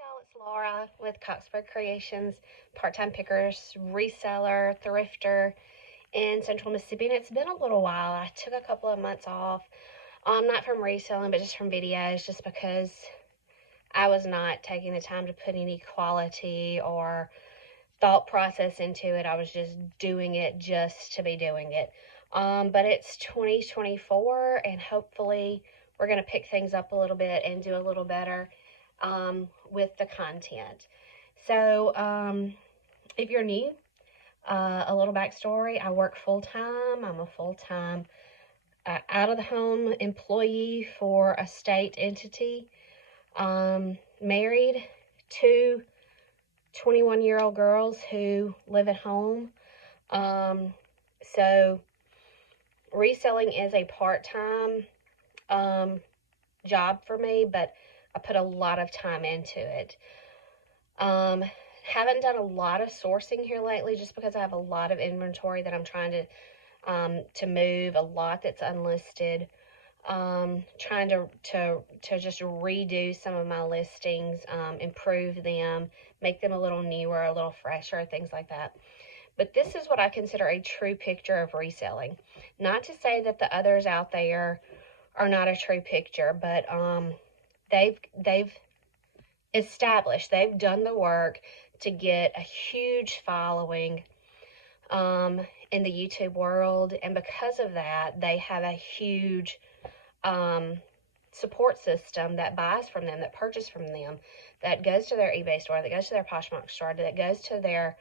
Y'all, it's Laura with Coxburg Creations, part-time pickers, reseller, thrifter in Central Mississippi, and it's been a little while. I took a couple of months off, not from reselling, but just from videos, just because I was not taking the time to put any quality or thought process into it. I was just doing it just to be doing it. But it's 2024, and hopefully we're going to pick things up a little bit and do a little better with the content. So if you're new, a little backstory: I work full-time. I'm a full-time out-of-the-home employee for a state entity. Married, 21-year-old girls who live at home. So reselling is a part-time job for me, but I put a lot of time into it. Haven't done a lot of sourcing here lately just because I have a lot of inventory that I'm trying to move, a lot that's unlisted. Trying to just redo some of my listings, improve them, make them a little newer, a little fresher, things like that. But this is what I consider a true picture of reselling. Not to say that the others out there are not a true picture, but they've established, they've done the work to get a huge following in the YouTube world, and because of that, they have a huge support system that buys from them, that purchases from them, that goes to their eBay store, that goes to their Poshmark store, that goes to their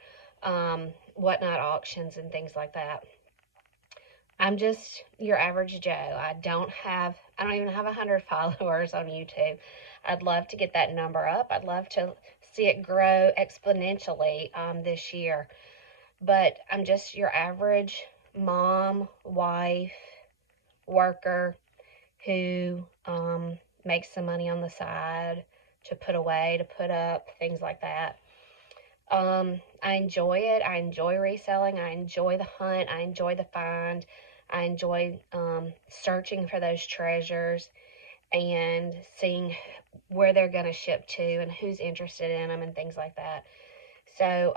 whatnot auctions and things like that. I'm just your average Joe. I don't even have 100 followers on YouTube. I'd love to get that number up. I'd love to see it grow exponentially this year. But I'm just your average mom, wife, worker who makes some money on the side to put away, to put up, things like that. I enjoy it. I enjoy reselling. I enjoy the hunt. I enjoy the find. I enjoy searching for those treasures and seeing where they're going to ship to and who's interested in them and things like that. So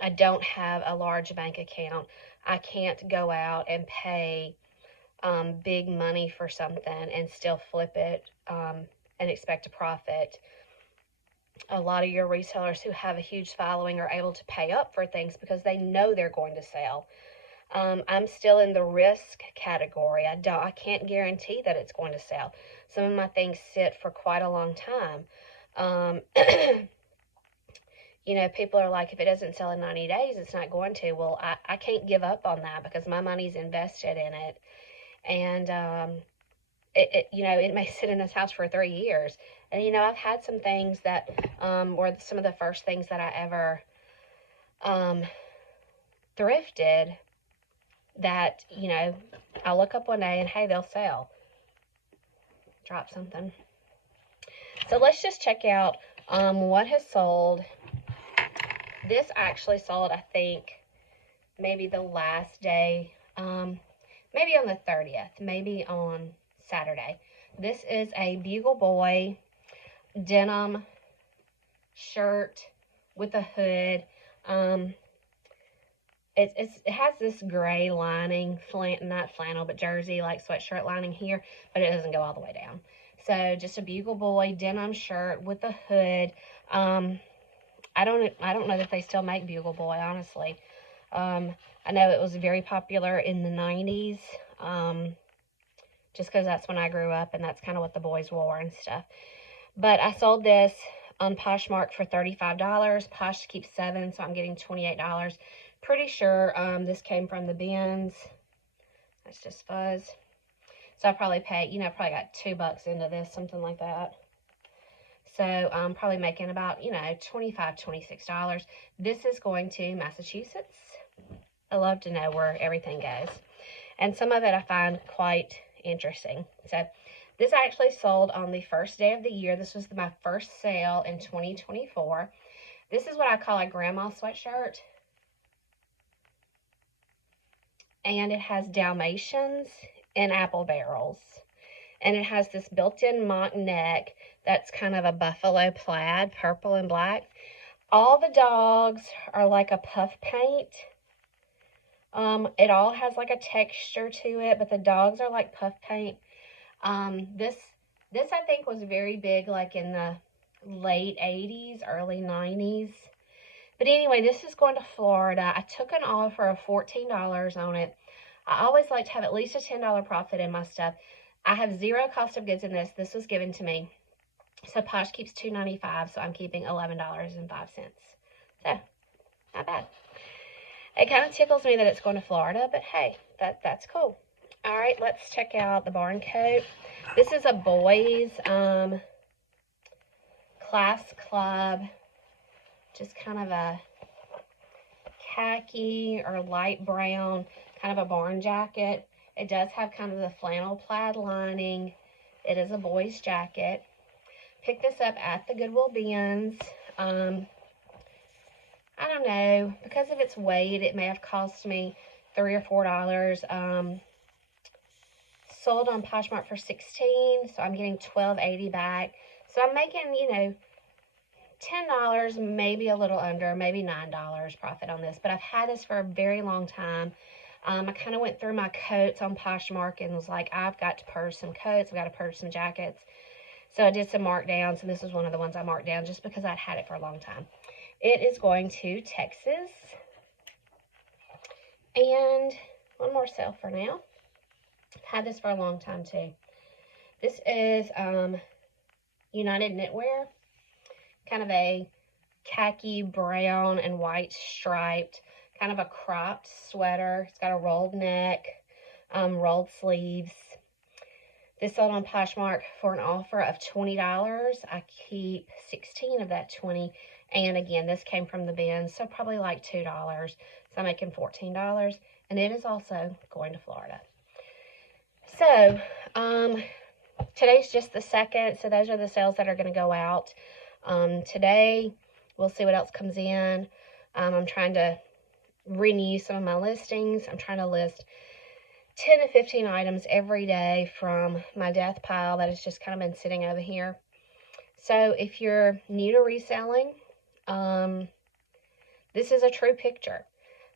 I don't have a large bank account. I can't go out and pay big money for something and still flip it and expect a profit. A lot of your resellers who have a huge following are able to pay up for things because they know they're going to sell. I'm still in the risk category. I can't guarantee that it's going to sell. Some of my things sit for quite a long time. You know, people are like, if it doesn't sell in 90 days, it's not going to. Well, I can't give up on that because my money's invested in it. And it may sit in this house for 3 years. And, I've had some things that were some of the first things that I ever thrifted that, I look up one day and, hey, they'll sell. Drop something. So let's just check out what has sold. This actually sold, I think, maybe the last day, maybe on the 30th, maybe on Saturday. This is a Bugle Boy denim shirt with a hood. It has this gray lining, not flannel, but jersey, like sweatshirt lining here, but it doesn't go all the way down. So just a Bugle Boy denim shirt with a hood. I don't know that they still make Bugle Boy, honestly. I know it was very popular in the 90s, just because that's when I grew up, and that's kind of what the boys wore and stuff. But I sold this on Poshmark for $35. Posh keeps 7, so I'm getting $28. Pretty sure this came from the bins. That's just fuzz. So I probably paid, probably got $2 into this, something like that. So I'm probably making about, $25, $26. This is going to Massachusetts. I love to know where everything goes. And some of it I find quite interesting. So this actually sold on the first day of the year. This was my first sale in 2024. This is what I call a grandma sweatshirt. And it has Dalmatians and apple barrels. and it has this built-in mock neck that's kind of a buffalo plaid, purple and black. All the dogs are like a puff paint. It all has like a texture to it, but the dogs are like puff paint. This I think was very big like in the late 80s, early 90s. But anyway, this is going to Florida. I took an offer of $14 on it. I always like to have at least a $10 profit in my stuff. I have zero cost of goods in this. This was given to me. So Posh keeps $2.95, so I'm keeping $11.05. So, not bad. It kind of tickles me that it's going to Florida, but hey, that's cool. All right, let's check out the barn coat. This is a boys class club, just kind of a khaki or light brown, kind of a barn jacket. It does have kind of the flannel plaid lining. It is a boy's jacket. Picked this up at the Goodwill bins. I don't know, because of its weight, it may have cost me $3 or $4. Sold on Poshmark for $16, so I'm getting $12.80 back. So I'm making, you know, $10, maybe a little under, maybe $9 profit on this. But I've had this for a very long time. I kind of went through my coats on Poshmark and was like, I've got to purge some coats, I've got to purge some jackets. So I did some markdowns, and this was one of the ones I marked down just because I'd had it for a long time. It is going to Texas. And one more sale for now. I've had this for a long time too. This is United Knitwear. Kind of a khaki brown and white striped, kind of a cropped sweater. It's got a rolled neck, rolled sleeves. This sold on Poshmark for an offer of $20. I keep 16 of that 20. And again, this came from the bins, so probably like $2. So I'm making $14. And it is also going to Florida. So, today's just the 2nd. So those are the sales that are going to go out. Today, we'll see what else comes in. I'm trying to renew some of my listings. I'm trying to list 10 to 15 items every day from my death pile that has just kind of been sitting over here. So if you're new to reselling, this is a true picture.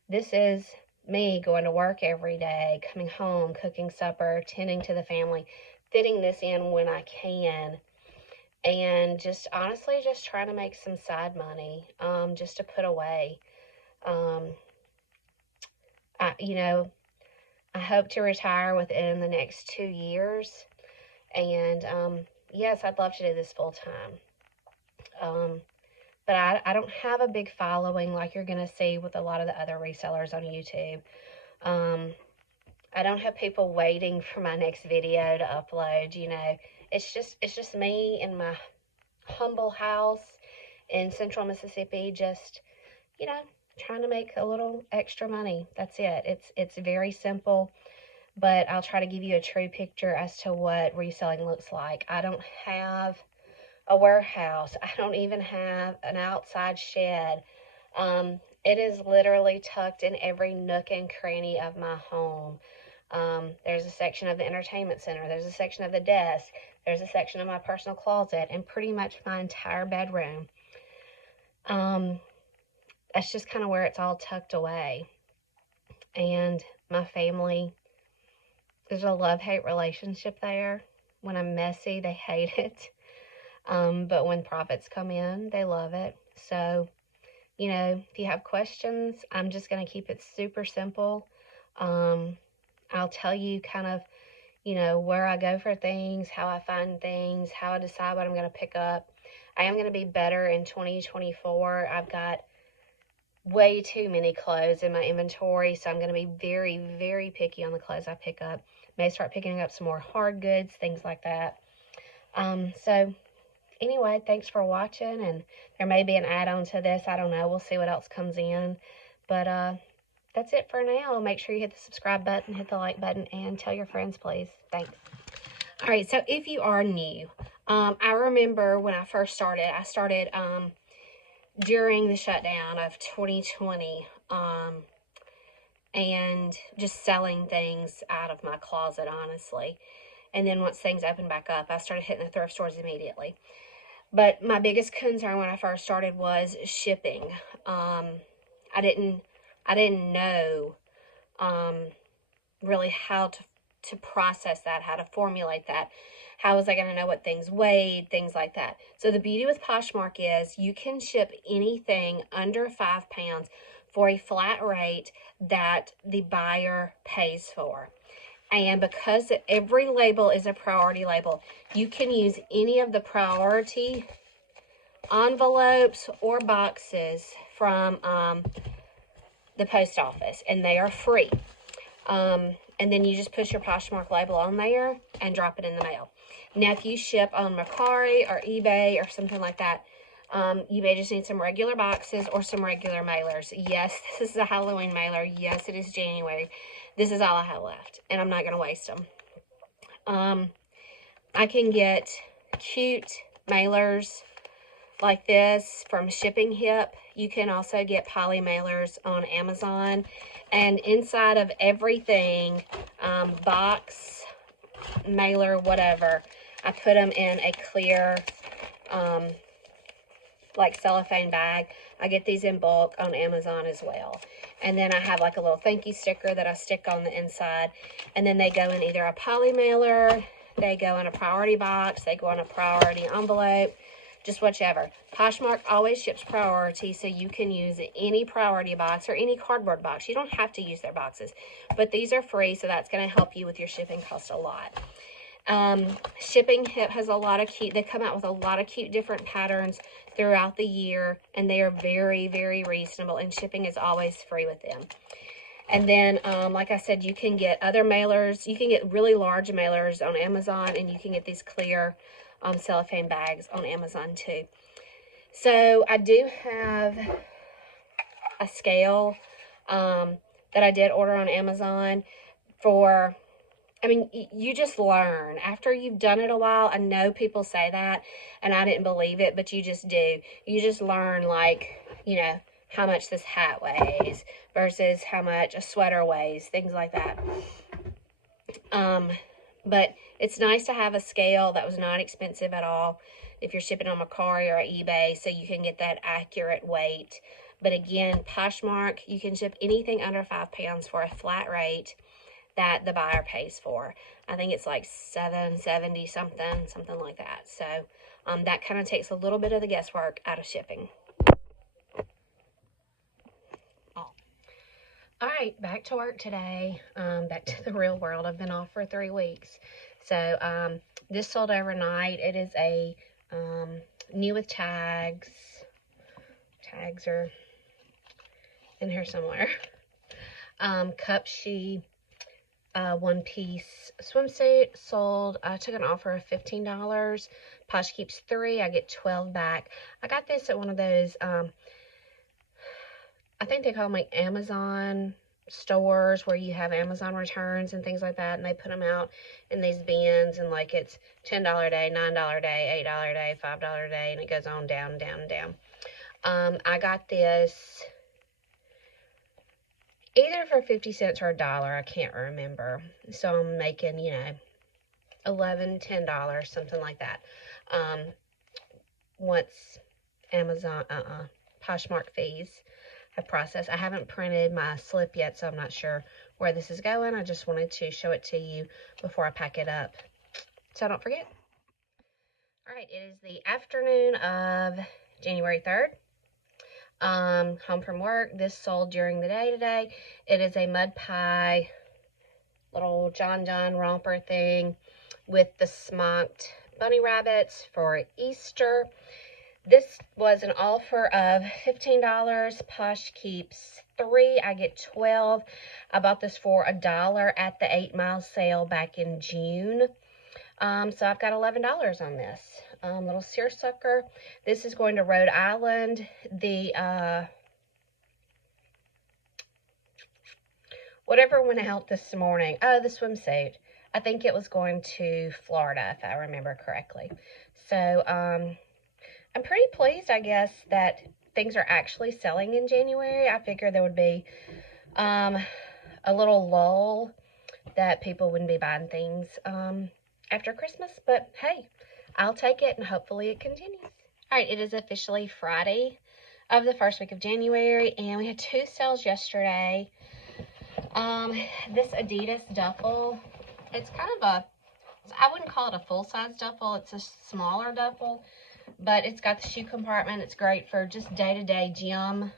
This is me going to work every day, coming home, cooking supper, tending to the family, fitting this in when I can, and just honestly just trying to make some side money, just to put away. I hope to retire within the next 2 years, and yes, I'd love to do this full time. But I don't have a big following like you're going to see with a lot of the other resellers on YouTube. I don't have people waiting for my next video to upload, you know. It's just me in my humble house in central Mississippi, just, you know, trying to make a little extra money. That's it. It's very simple, but I'll try to give you a true picture as to what reselling looks like. I don't have a warehouse. I don't even have an outside shed. It is literally tucked in every nook and cranny of my home. There's a section of the entertainment center. There's a section of the desk. There's a section of my personal closet, and pretty much my entire bedroom. That's just kind of where it's all tucked away. And my family, there's a love-hate relationship there. When I'm messy, they hate it. But when profits come in, they love it. So, you know, if you have questions, I'm just going to keep it super simple. I'll tell you kind of, you know, where I go for things, how I find things, how I decide what I'm going to pick up. I am going to be better in 2024. I've got way too many clothes in my inventory, so I'm going to be very, very picky on the clothes I pick up. May start picking up some more hard goods, things like that. So anyway, thanks for watching, and there may be an add-on to this. I don't know. We'll see what else comes in. But that's it for now. Make sure you hit the subscribe button, hit the like button, and tell your friends, please. Thanks. All right, so if you are new, I remember when I first started, I started during the shutdown of 2020, and just selling things out of my closet, honestly. And then once things opened back up, I started hitting the thrift stores immediately. But my biggest concern when I first started was shipping. I didn't know really how to process that, how to formulate that. How was I going to know what things weighed, things like that. So the beauty with Poshmark is you can ship anything under 5 pounds for a flat rate that the buyer pays for. And because every label is a priority label, you can use any of the priority envelopes or boxes from the post office, and they are free. And then you just push your Poshmark label on there and drop it in the mail. Now, if you ship on Mercari or eBay or something like that, you may just need some regular boxes or some regular mailers. Yes, this is a Halloween mailer. Yes, it is January. This is all I have left, and I'm not going to waste them. I can get cute mailers like this from Shipping Hip. You can also get poly mailers on Amazon. And inside of everything, box, mailer, whatever, I put them in a clear, like cellophane bag. I get these in bulk on Amazon as well. And then I have like a little thank you sticker that I stick on the inside. And then they go in either a poly mailer, they go in a priority box, they go in a priority envelope, just whichever. Poshmark always ships priority, so you can use any priority box or any cardboard box. You don't have to use their boxes, but these are free, so that's going to help you with your shipping cost a lot. Shipping Hip has a lot of cute, they come out with a lot of cute different patterns throughout the year, and they are very, very reasonable, and shipping is always free with them. And then, like I said, you can get other mailers. You can get really large mailers on Amazon, and you can get these clear cellophane bags on Amazon too. So I do have a scale that I did order on Amazon for, I mean, you just learn. After you've done it a while, I know people say that, and I didn't believe it, but you just do. You just learn, like, you know, how much this hat weighs versus how much a sweater weighs, things like that. But it's nice to have a scale that was not expensive at all if you're shipping on Mercari or eBay, so you can get that accurate weight. But again, Poshmark, you can ship anything under 5 pounds for a flat rate that the buyer pays for. I think it's like $7.70 something like that. So that kind of takes a little bit of the guesswork out of shipping. All right, back to work today. Back to the real world. I've been off for 3 weeks. So this sold overnight. It is a new with tags. Tags are in here somewhere. Cup She one-piece swimsuit sold. I took an offer of $15. Posh keeps 3. I get 12 back. I got this at one of those, I think they call them like Amazon stores where you have Amazon returns and things like that, and they put them out in these bins, and like it's $10 a day, $9 a day, $8 a day, $5 a day, and it goes on down, down, down. I got this either for 50 cents or $1, I can't remember. So I'm making, you know, $11, $10, something like that. Once Amazon, Poshmark fees have processed. I haven't printed my slip yet, so I'm not sure where this is going. I just wanted to show it to you before I pack it up, so I don't forget. All right, it is the afternoon of January 3rd. Home from work. This sold during the day today. It is a mud pie, little John romper thing with the smocked bunny rabbits for Easter. This was an offer of $15. Posh keeps 3. I get 12. I bought this for $1 at the 8 Mile sale back in June. So I've got $11 on this. Little seersucker. This is going to Rhode Island. The whatever went out this morning. Oh, the swimsuit. I think it was going to Florida, if I remember correctly. So I'm pretty pleased, I guess, that things are actually selling in January. I figured there would be a little lull, that people wouldn't be buying things after Christmas, but hey, I'll take it and hopefully it continues. All right, it is officially Friday of the first week of January, and we had 2 sales yesterday. This Adidas duffel, it's kind of a, I wouldn't call it a full-size duffel, it's a smaller duffel, but it's got the shoe compartment. It's great for just day-to-day gym,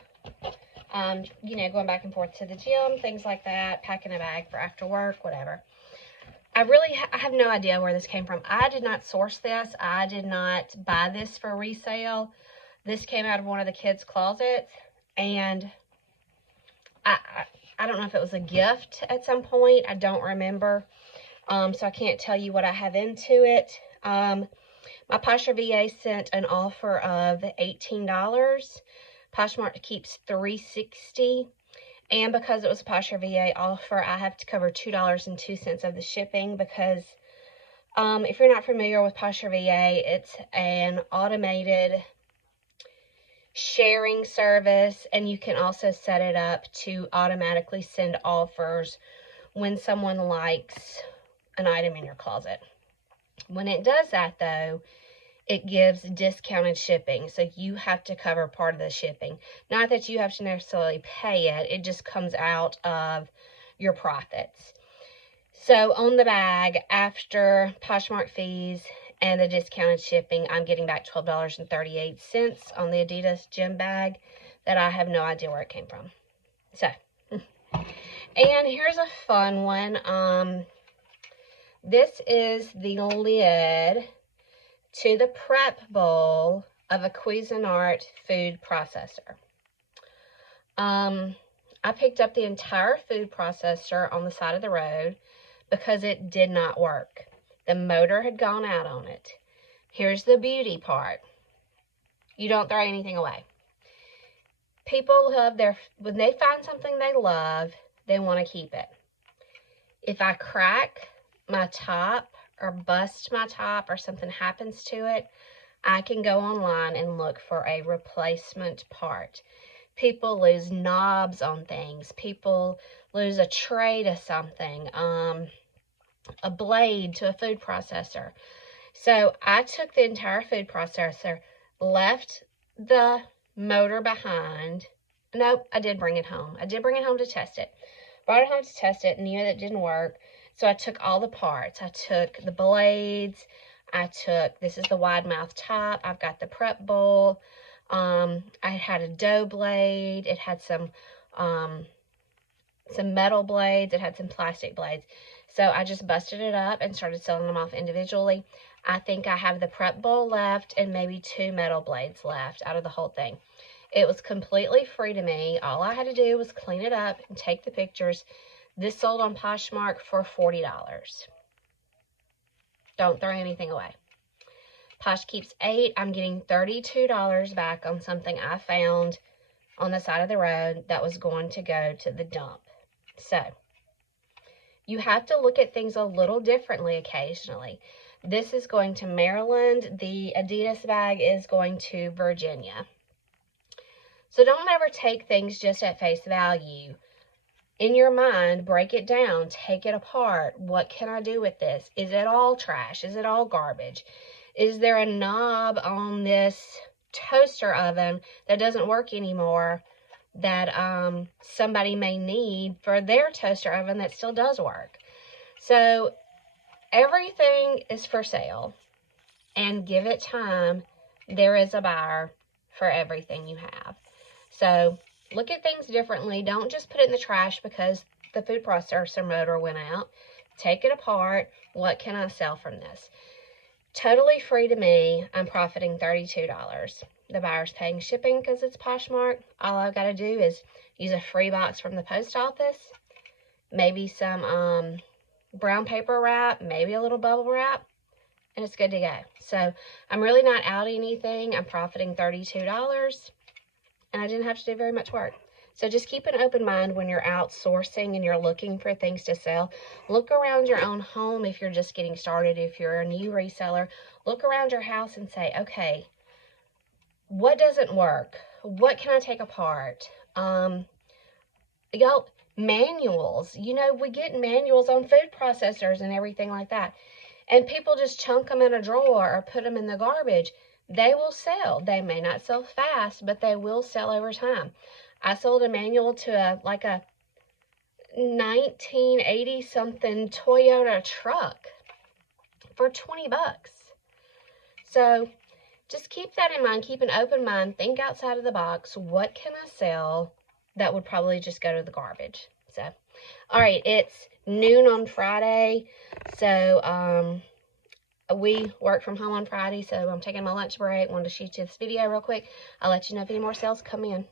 you know, going back and forth to the gym, things like that, packing a bag for after work, whatever. I have no idea where this came from. I did not source this. I did not buy this for resale. This came out of one of the kids' closets, and I don't know if it was a gift at some point. I don't remember, so I can't tell you what I have into it. My Poshmark VA sent an offer of $18. Poshmark keeps $3.60. And because it was a Poshmark VA offer, I have to cover $2.02 of the shipping because if you're not familiar with Poshmark VA, it's an automated sharing service, and you can also set it up to automatically send offers when someone likes an item in your closet. When it does that, though, it gives discounted shipping, so you have to cover part of the shipping. Not that you have to necessarily pay it, it just comes out of your profits. So on the bag, after Poshmark fees and the discounted shipping, I'm getting back $12.38 on the Adidas gym bag that I have no idea where it came from. So, and here's a fun one. This is the lid to the prep bowl of a Cuisinart food processor. I picked up the entire food processor on the side of the road because it did not work. The motor had gone out on it. Here's the beauty part. You don't throw anything away. People when they find something they love, they want to keep it. If I crack my top or bust my top or something happens to it, I can go online and look for a replacement part. People lose knobs on things. People lose a tray to something, a blade to a food processor. So I took the entire food processor, left the motor behind. Nope, I did bring it home. I did bring it home to test it. Brought it home to test it, knew that it didn't work. So I took all the parts. I took the blades. This is the wide mouth top. I've got the prep bowl. I had a dough blade. It had some metal blades. It had some plastic blades. So I just busted it up and started selling them off individually. I think I have the prep bowl left and maybe 2 metal blades left out of the whole thing. It was completely free to me. All I had to do was clean it up and take the pictures. This sold on Poshmark for $40. Don't throw anything away. Posh keeps 8. I'm getting $32 back on something I found on the side of the road that was going to go to the dump. So, you have to look at things a little differently occasionally. This is going to Maryland. The Adidas bag is going to Virginia. So don't ever take things just at face value. In your mind, break it down, take it apart. What can I do with this? Is it all trash? Is it all garbage? Is there a knob on this toaster oven that doesn't work anymore that somebody may need for their toaster oven that still does work? So everything is for sale, and give it time. There is a buyer for everything you have. So look at things differently. Don't just put it in the trash because the food processor motor went out. Take it apart. What can I sell from this? Totally free to me. I'm profiting $32. The buyer's paying shipping because it's Poshmark. All I've got to do is use a free box from the post office, maybe some brown paper wrap, maybe a little bubble wrap, and it's good to go. So I'm really not out anything. I'm profiting $32, and I didn't have to do very much work. So just keep an open mind when you're out sourcing and you're looking for things to sell. Look around your own home if you're just getting started. If you're a new reseller, look around your house and say, okay, what doesn't work? What can I take apart? Manuals. You know, we get manuals on food processors and everything like that. and people just chunk them in a drawer or put them in the garbage. They will sell. They may not sell fast, but they will sell over time. I sold a manual to a 1980 something Toyota truck for 20 bucks. So just keep that in mind. Keep an open mind. Think outside of the box. What can I sell that would probably just go to the garbage? So, all right, it's noon on Friday. So, we work from home on Friday, so I'm taking my lunch break. Wanted to shoot you this video real quick. I'll let you know if any more sales come in.